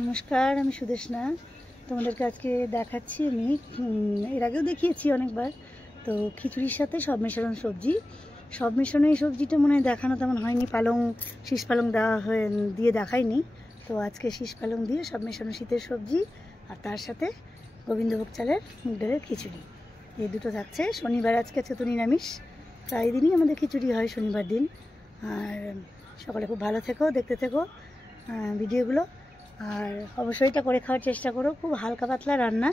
নমস্কার, আমি সুদেশনা। তোমাদেরকে আজকে দেখাচ্ছি আমি এর আগেও দেখিয়েছি অনেকবার। তো খিচুড়ির সাথে সব মেশানো সবজি, সব মেশানো এই সবজিটা মনে হয় দেখানো তেমন হয়নি। পালং, শীষ পালং দিয়ে দেখাইনি। তো আজকে শীষ পালং দিয়ে সব মেশানো শীতের সবজি, আর তার সাথে গোবিন্দভোগ চালের মুগ ডালের খিচুড়ি, এই দুটো থাকছে। শনিবার আজকে তো নিরামিষ, প্রায় দিনই আমাদের খিচুড়ি হয় শনিবার দিন। আর সকালে খুব ভালো থেকো, দেখতে থেকো ভিডিওগুলো, আর অবশ্যই এটা করে খাওয়ার চেষ্টা করো। খুব হালকা পাতলা রান্না,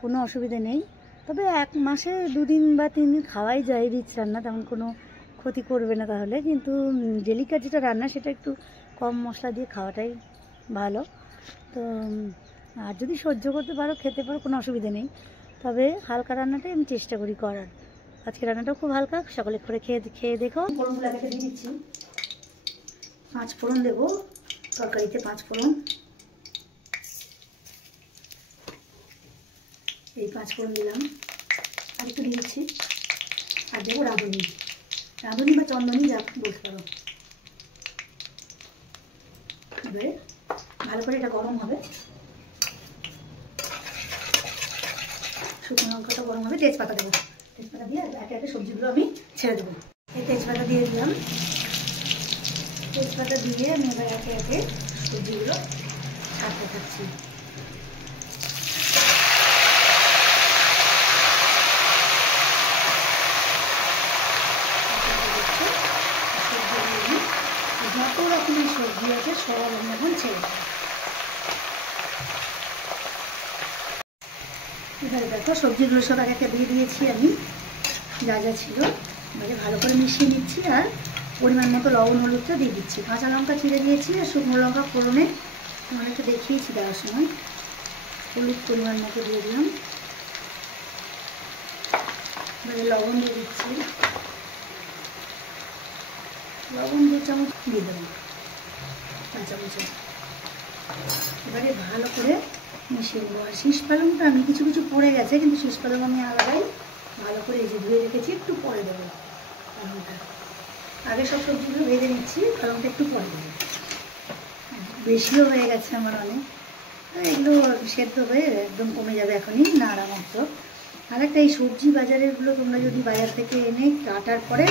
কোনো অসুবিধা নেই। তবে এক মাসে 2 দিন বা 3 দিন খাওয়াই যায় রিচ রান্না, তেমন কোনো ক্ষতি করবে না তাহলে। কিন্তু ডেলিকার যেটা রান্না সেটা একটু কম মশলা দিয়ে খাওয়াটাই ভালো। তো আর যদি সহ্য করতে পারো, খেতে পারো, কোনো অসুবিধা নেই। তবে হালকা রান্নাটাই আমি চেষ্টা করি করার। আজকে রান্নাটাও খুব হালকা, সকালে করে খেয়ে দেখো। ফোড়নগুলো আগে দিয়ে দিচ্ছি। 5 ফোড়ন দেবো তরকারিতে, 5 ফোড়ন। এই 5 ফোড়ন দিলাম, আর একটু দিয়ে দিচ্ছি। আর দেবো রাঁধুনি, রাঁধুনি বা চন্দনী যা বলতে পারো। এবারে ভালো করে এটা গরম হবে, শুকনো লঙ্কাটা গরম হবে। তেজপাতা দেবো, তেজপাতা দিয়ে একে একে সবজিগুলো আমি ছেড়ে দেবো। এই তেজপাতা দিয়ে দিলাম। তেজপাতা দিয়ে আমি এবার একে একে সবজিগুলো ছাড়তে থাকছি। যত রকমের সবজি আছে সব আমি এখন ছেড়ে দেবো। এবারে দেখো সবজিগুলো সব এক একটা দিয়ে দিয়েছি আমি, যা যা ছিল। এবারে ভালো করে মিশিয়ে নিচ্ছি, আর পরিমাণ মতো লবণ হলুদটা দিয়ে দিচ্ছি। কাঁচা লঙ্কা চিড়ে দিয়েছি, আর শুকনো লঙ্কা ফোড়নে তোমাদেরকে দেখিয়েছি দেওয়ার সময়। হলুদ পরিমাণ মতো দিয়ে দিলাম। এবারে লবণ দিয়ে দিচ্ছি, লবণ 2 চামচ দিয়ে দেবো, 1 চামচ। এবারে ভালো করে মিশিয়ে নেবো। আর শীষ পালংটা আমি কিছু কিছু পড়ে গেছে, কিন্তু শীষ পালং আমি আলাদাই ভালো করে এই যে ধুয়ে রেখেছি, একটু পরে দেবো পালংটা। আগে সব সবজিগুলো ভেজে নিচ্ছি, পালংটা একটু পরে দেবো। বেশিও হয়ে গেছে আমার অনেক, এগুলো সেদ্ধ হয়ে একদম কমে যাবে এখনই, নাড়া মাত্র। আর একটা, এই সবজি বাজারেরগুলো তোমরা যদি বাজার থেকে এনে কাটার পরে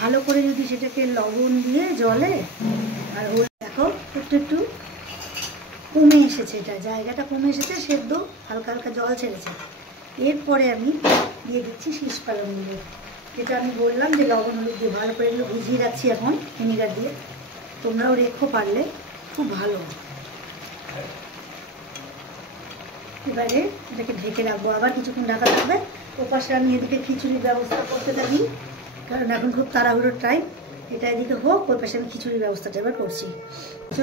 ভালো করে যদি সেটাকে লবণ দিয়ে জলে আর দেখো একটু একটু কমে এসেছে, এটা জায়গাটা কমে এসেছে, সেদ্ধ হালকা হালকা জল ছেড়েছে। এরপরে আমি দিয়ে দিচ্ছি শীষ পালংগুলো, যেটা আমি বললাম যে লবণ হলুদ দিয়ে ভালো করে এগুলো ভিজিয়ে রাখছি এখন ভিনিগার দিয়ে। তোমরাও রেখো পারলে, খুব ভালো। এবারে এটাকে ঢেকে রাখবো, আবার কিছুক্ষণ ঢাকা থাকবে। ওপাশে আমি এদিকে খিচুড়ির ব্যবস্থা করতে থাকি, কারণ এখন খুব তাড়াহুড়োর টাইম। এটা এদিকে হোক, ওই পাশে আমি খিচুড়ির ব্যবস্থাটা এবার করছি।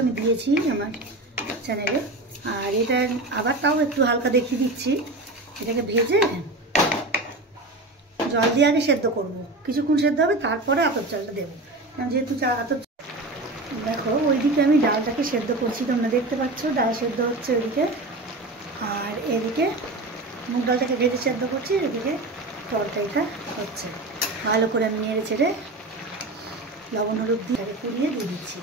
আমি দিয়েছি আমার চ্যানেলে। আর এটা আবার তাও একটু হালকা দেখিয়ে দিচ্ছি। এটাকে ভেজে জল দিয়ে আগে সেদ্ধ করব, কিছুক্ষণ সেদ্ধ হবে, তারপরে আতপ চালটা দেবো। কারণ যেহেতু আতপ, দেখো ওইদিকে আমি ডালটাকে সেদ্ধ করছি, তোমরা দেখতে পাচ্ছ ডাল সেদ্ধ হচ্ছে ওইদিকে। আর এদিকে মুগ ডালটাকে ভেজে সেদ্ধ করছি, এদিকে তরকারিটা হচ্ছে। ভালো করে আমি নেড়ে ছেড়ে লবণ হলুদ দিয়ে পুড়িয়ে দিয়ে দিচ্ছি।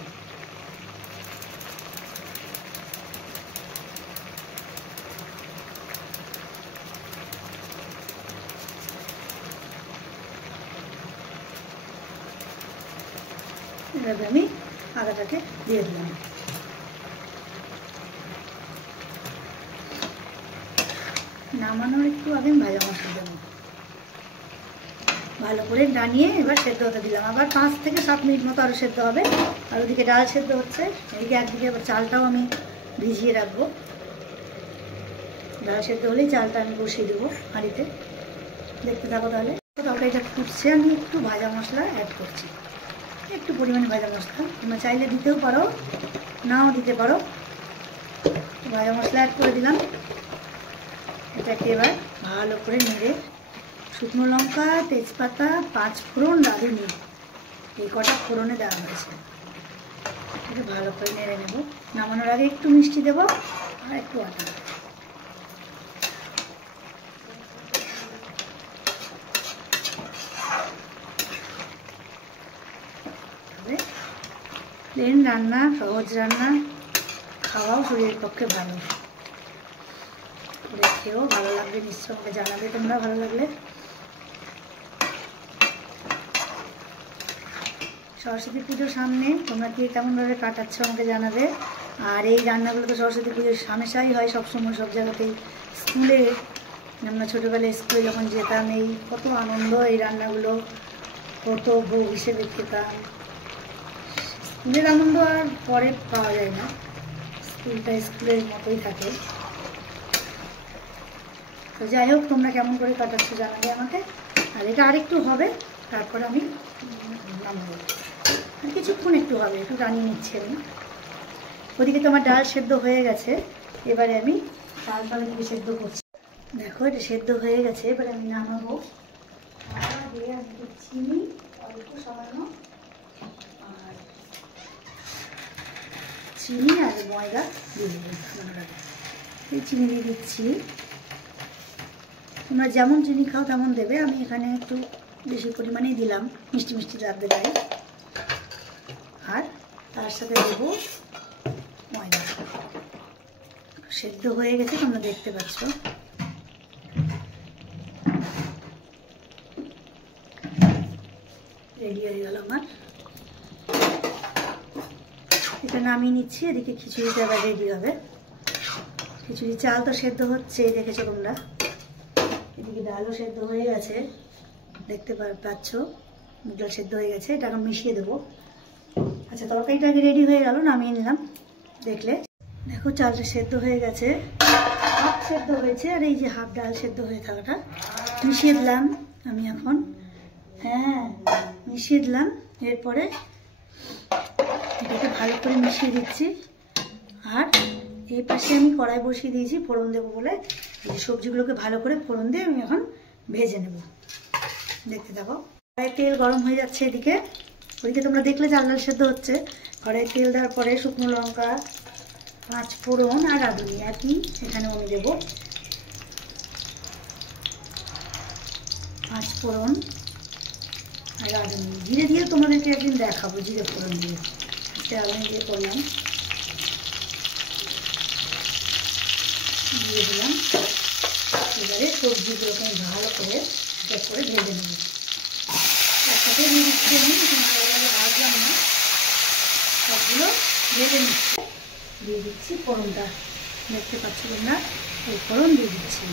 এভাবে আমি আদাটাকে দিয়ে দিলাম। নামানোর একটু আগে ভাজা মশলা দেবো, ভালো করে নামিয়ে এবার সেদ্ধ হতে দিলাম। আবার 5 থেকে 7 মিনিট মতো আরও সেদ্ধ হবে। আর ওদিকে ডাল সেদ্ধ হচ্ছে, এদিকে একদিকে আবার চালটাও আমি ভিজিয়ে রাখবো। ডাল সেদ্ধ হলেই চালটা আমি বসিয়ে দেবো হাঁড়িতে। দেখতে থাকো তাহলে। তরকারিটা ফুটছে, আমি একটু ভাজা মশলা অ্যাড করছি, একটু পরিমাণে ভাজা মশলা। তোমরা চাইলে দিতেও পারো, নাও দিতে পারো। ভাজা মশলা অ্যাড করে দিলাম। এটাকে এবার ভালো করে নেড়ে, শুকনো লঙ্কা, তেজপাতা, 5 ফোড়ন, রাঁধুনি, এই কটা ফোড়নে দেওয়া হয়েছে। এটা ভালো করে নেড়ে নেব। নামানোর আগে একটু মিষ্টি দেবো, আর একটু আটা। প্লেন রান্না, সহজ রান্না, খাওয়াও শরীরের পক্ষে ভালো। করে খেয়েও ভালো লাগবে নিশ্চয়, আমাকে জানাবে তোমরা ভালো লাগলে। সরস্বতী পুজোর সামনে তোমরা কে কেমনভাবে কাটাচ্ছ আমাকে জানাবে। আর এই রান্নাগুলো তো সরস্বতী পুজোর হামেশাই হয়, সবসময় সব জায়গাতেই। স্কুলে আমরা ছোটোবেলায় স্কুলে যখন যেতাম, এই কত আনন্দ, এই রান্নাগুলো কত ভোগ হিসেবে খেতাম। স্কুলের আনন্দ আর পরে পাওয়া যায় না, স্কুলটা স্কুলের মতোই থাকে। তো যাই হোক, তোমরা কেমন করে কাটাচ্ছ জানাবে আমাকে। আর এটা আরেকটু হবে, তারপর আমি নামাবো। আর কিছুক্ষণ একটু হবে, একটু রানিয়ে নিচ্ছি আমি। ওদিকে তোমার ডাল সেদ্ধ হয়ে গেছে, এবারে আমি ডালটা ওদিকে সেদ্ধ করছি। দেখো এটা সেদ্ধ হয়ে গেছে, এবারে আমি নামাবো। দিয়ে আমি চিনি অল্প সামান্য, আর চিনি আর ময়দা দিয়ে দেবো। এই চিনি দিয়ে দিচ্ছি, তোমরা যেমন চিনি খাও তেমন দেবে। আমি এখানে একটু বেশি পরিমাণেই দিলাম, মিষ্টি মিষ্টি লাগবে তাই। আর তার সাথে দেবো ময়দা। সেদ্ধ হয়ে গেছে, তোমরা দেখতে পাচ্ছ। রেডি হয়ে গেল আমার। এটা নামিয়ে নিচ্ছি, এদিকে খিচুড়িটা আবার রেডি হবে। খিচুড়ি চাল তো সেদ্ধ হচ্ছে, দেখেছো তোমরা। এদিকে ডালও সেদ্ধ হয়ে গেছে, দেখতে পাচ্ছ। মুগ ডাল সেদ্ধ হয়ে গেছে, এটা এখন মিশিয়ে দেবো। আচ্ছা, তরকারিটা আগে রেডি হয়ে গেল, নামিয়ে নিলাম। দেখলে দেখো চালটা সেদ্ধ হয়ে গেছে, হাফ সেদ্ধ হয়েছে। আর এই যে হাফ ডাল সেদ্ধ হয়ে থাকাটা মিশিয়ে দিলাম আমি এখন। হ্যাঁ, মিশিয়ে দিলাম। এরপরে এটাকে ভালো করে মিশিয়ে দিচ্ছি। আর এই পাশে আমি কড়াই বসিয়ে দিয়েছি ফোড়ন দেবো বলে। এই সবজিগুলোকে ভালো করে ফোড়ন দিয়ে আমি এখন ভেজে নেব। দেখতে থাকো। কড়াইয়ে তেল গরম হয়ে যাচ্ছে এদিকে। ওইদিকে তোমরা দেখলে চাল ডাল সেদ্ধ হচ্ছে। কড়াইয়ে তেল দেওয়ার পরে শুকনো লঙ্কা, 5 ফোড়ন আর রাঁধুনি একই এখানে আমি দেবো। 5 ফোড়ন আর রাঁধুনি, জিরে দিয়ে তোমাদেরকে একদিন দেখাবো, জিরে ফোড়ন দিয়ে। আমি দিয়ে করলাম, দিয়ে দিলাম। এবারে সবজিগুলোকে ভালো করে ভেজে নেব। একসাথে দিয়ে দিচ্ছি আমি, ভাজলাম না, সবগুলো ভেজে নিচ্ছি। দিয়ে দিচ্ছি ফোড়নটা, দেখতে পাচ্ছি তোমরা। এই ফোড়ন দিয়ে দিচ্ছি,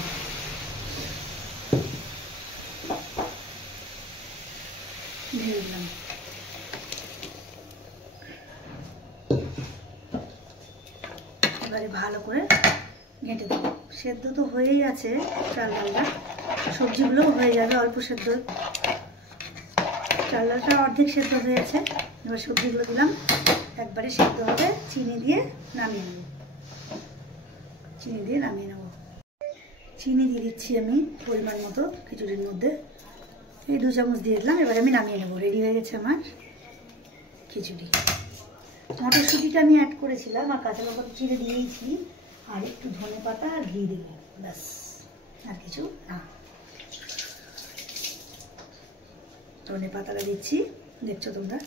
দিয়ে দিলাম। এবারে ভালো করে ঘেঁটে দেবো। সেদ্ধ তো হয়েই আছে চাল ডালটা, সবজিগুলোও হয়ে যাবে অল্প সেদ্ধ। চাল ডালটা অর্ধেক সেদ্ধ হয়েছে, এবার সবজিগুলো দিলাম, একবারে সেদ্ধ হবে। চিনি দিয়ে নামিয়ে নেব, চিনি দিয়ে নামিয়ে নেব। চিনি দিয়ে দিচ্ছি আমি পরিমাণ মতো খিচুড়ির মধ্যে, এই 2 চামচ দিয়ে দিলাম। এবার আমি নামিয়ে নেব। রেডি হয়ে গেছে আমার খিচুড়ি। মটরশুঁটিটা আমি অ্যাড করেছিলাম, আর কাঁচা লঙ্কা চিড়ে দিয়েছি, আর একটু ধনে পাতা আর ঘি দেবো, ব্যাস, আর কিছু না। ধনে পাতাটা দিচ্ছি, দেখছো তোমরা।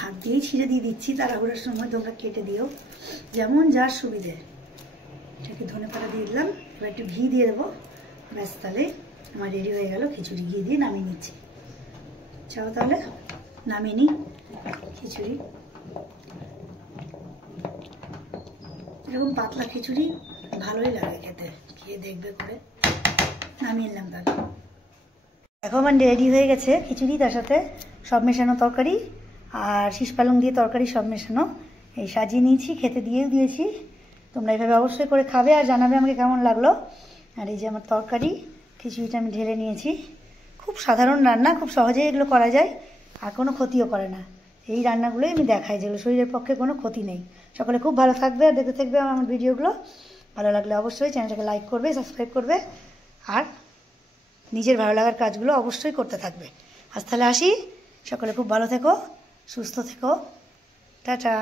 হাত দিয়েই ছিঁড়ে দিয়ে দিচ্ছি, তাড়াহুড়োর সময় তোমরা কেটে দিও, যেমন যার সুবিধে। এটাকে ধনে পাতা দিয়ে দিলাম, এবার একটু ঘি দিয়ে দেবো, ব্যাস, তাহলে আমার রেডি হয়ে গেল খিচুড়ি। ঘি দিয়ে নামিয়ে নিচ্ছি। চলো তাহলে নামিয়ে নিই খিচুড়ি। এরকম পাতলা খিচুড়ি ভালোই লাগে খেতে, খেয়ে দেখবে করে। নামিয়ে নিলাম তাহলে। দেখো আমার রেডি হয়ে গেছে খিচুড়ি, তার সাথে সব মেশানো তরকারি আর শীষ পালং দিয়ে তরকারি সব মেশানো। এই সাজিয়ে নিয়েছি, খেতে দিয়েও দিয়েছি। তোমরা এইভাবে অবশ্যই করে খাবে আর জানাবে আমাকে কেমন লাগলো। আর এই যে আমার তরকারি, খিচুড়িটা আমি ঢেলে নিয়েছি। খুব সাধারণ রান্না, খুব সহজেই এগুলো করা যায়, আর কোনো ক্ষতিও করে না। এই রান্নাগুলোই আমি দেখাই, যেগুলো শরীরের পক্ষে কোনো ক্ষতি নেই। সকলে খুব ভালো থাকবে আর দেখতে থাকবে আমার ভিডিওগুলো। ভালো লাগলে অবশ্যই চ্যানেলটাকে লাইক করবে, সাবস্ক্রাইব করবে, আর নিজের ভালো লাগার কাজগুলো অবশ্যই করতে থাকবে। আজ তাহলে আসি, সকলে খুব ভালো থেকো, সুস্থ থেকো, টাটা।